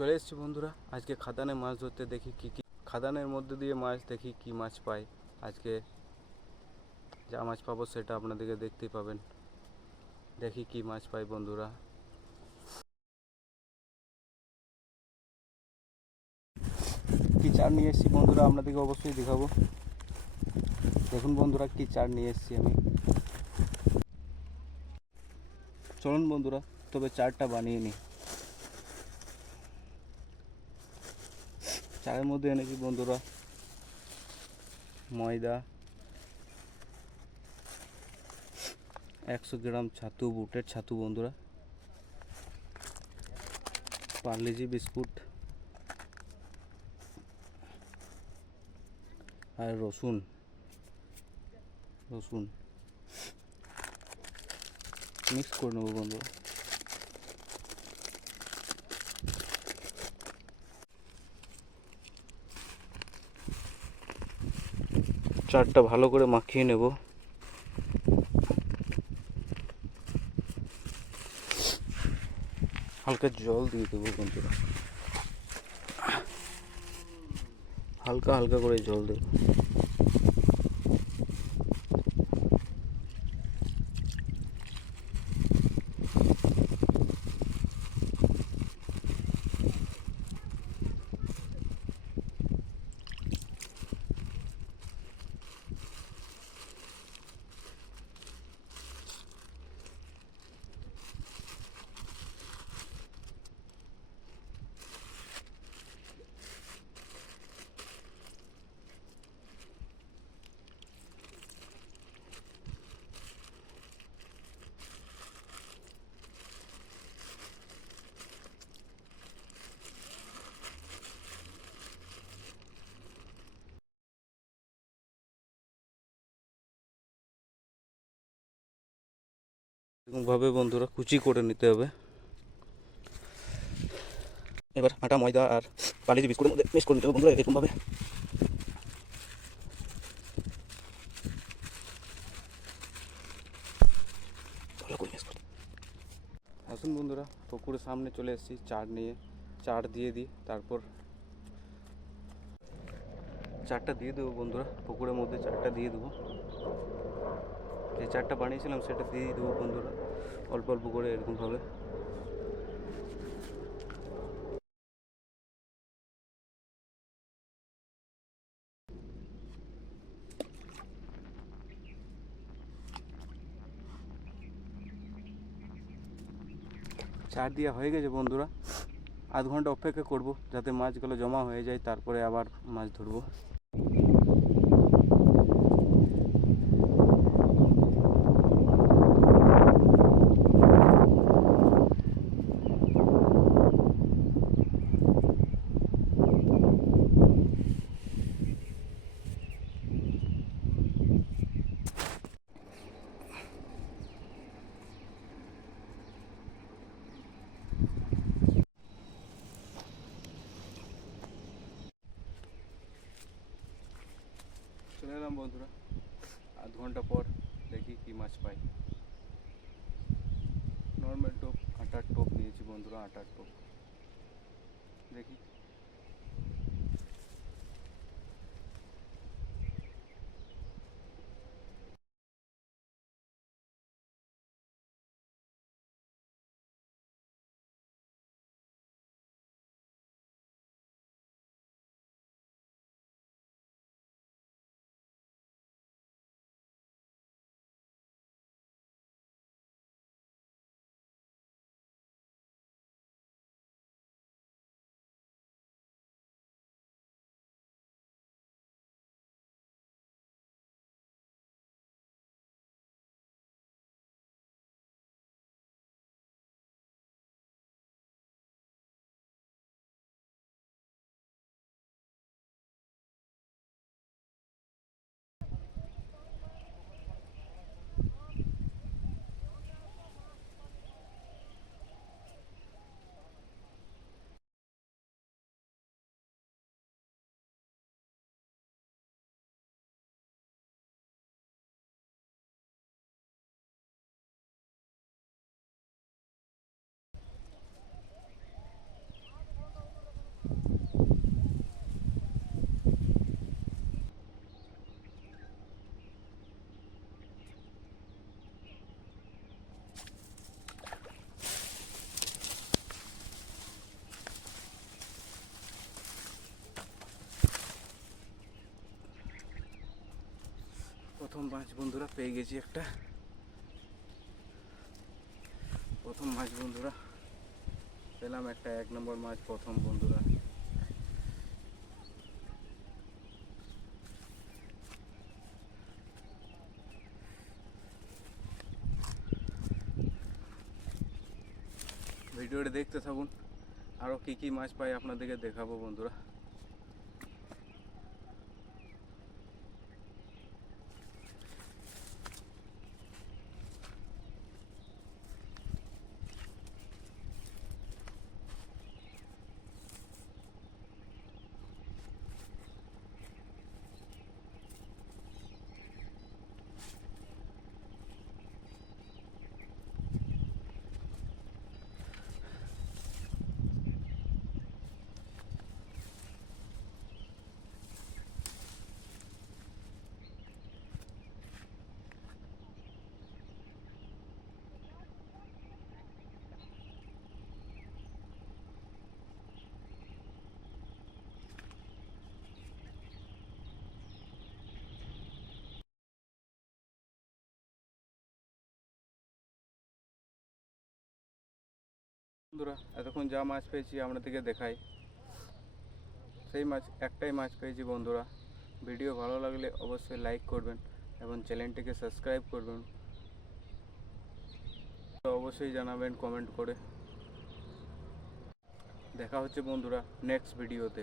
চলে এসেছি বন্ধুরা। আজকে খাদানে মাছ ধরতে দেখি কি কি খাদানের মধ্যে দিয়ে মাছ দেখি কি মাছ পাই। আজকে যা মাছ পাবো সেটা আপনাদেরকে দেখতেই পাবেন। দেখি কি মাছ পাই বন্ধুরা। কি চার নিয়ে এসেছি বন্ধুরা, আপনাদেরকে অবশ্যই দেখাবো। দেখুন বন্ধুরা, কি চার নিয়ে এসেছি আমি। চলুন বন্ধুরা, তবে চারটা বানিয়ে নিই। চায়ের মধ্যে এনেছি বন্ধুরা। ময়দা। একশো গ্রাম ছাতু, বুটের ছাতু বন্ধুরা। পার্লেজি বিস্কুট। আর রসুন। রসুন। মিক্স করে নেব বন্ধুরা। চারটা ভালো করে মাখিয়ে নেব। হালকা জল দিয়ে দেবো বন্ধুরা। হালকা হালকা করে জল দেবো। এরকমভাবে বন্ধুরা কুচি করে নিতে হবে। এবার আটা, ময়দা আর পালিজি বিস্কুটের মধ্যে মিক্স করে নিতে হবে বন্ধুরা, এরকমভাবে। ভালো করে মিক্স করতে আসুন বন্ধুরা, পুকুরের সামনে চলে এসেছি, চার নিয়ে, চার দিয়ে দিই, তারপর চারটা দিয়ে দেবো বন্ধুরা, পুকুরের মধ্যে চারটা দিয়ে দেবো। যে চারটা বানিয়েছিলাম, সেটা দিয়ে দেবো বন্ধুরা। অল্প অল্প করে এরকমভাবে চার দেওয়া হয়ে গেছে বন্ধুরা। আধ ঘণ্টা অপেক্ষা করব, যাতে মাছগুলো জমা হয়ে যায়, তারপরে আবার মাছ ধরবো চলে এলাম বন্ধুরা। আধ ঘণ্টা পর দেখি কি মাছ পাই। নর্মাল টোপ, আটার টোপ নিয়েছি বন্ধুরা, আটার টোপ। দেখি মাছ বন্ধুরা, পেয়ে গেছি একটা। প্রথম মাছ বন্ধুরা, পেলাম একটা এক নম্বর মাছ প্রথম বন্ধুরা। ভিডিওটা দেখতে থাকুন। আরও কী কী মাছ পাই আপনাদেরকে দেখাবো বন্ধুরা। বন্ধুরা, এতক্ষণ যা মাছ পেয়েছি আপনাদেরকে দেখাই। সেই মাছ, একটাই মাছ পেয়েছি বন্ধুরা। ভিডিও ভালো লাগলে অবশ্যই লাইক করবেন এবং চ্যানেলটিকে সাবস্ক্রাইব করবেন। অবশ্যই জানাবেন কমেন্ট করে। দেখা হচ্ছে বন্ধুরা নেক্সট ভিডিওতে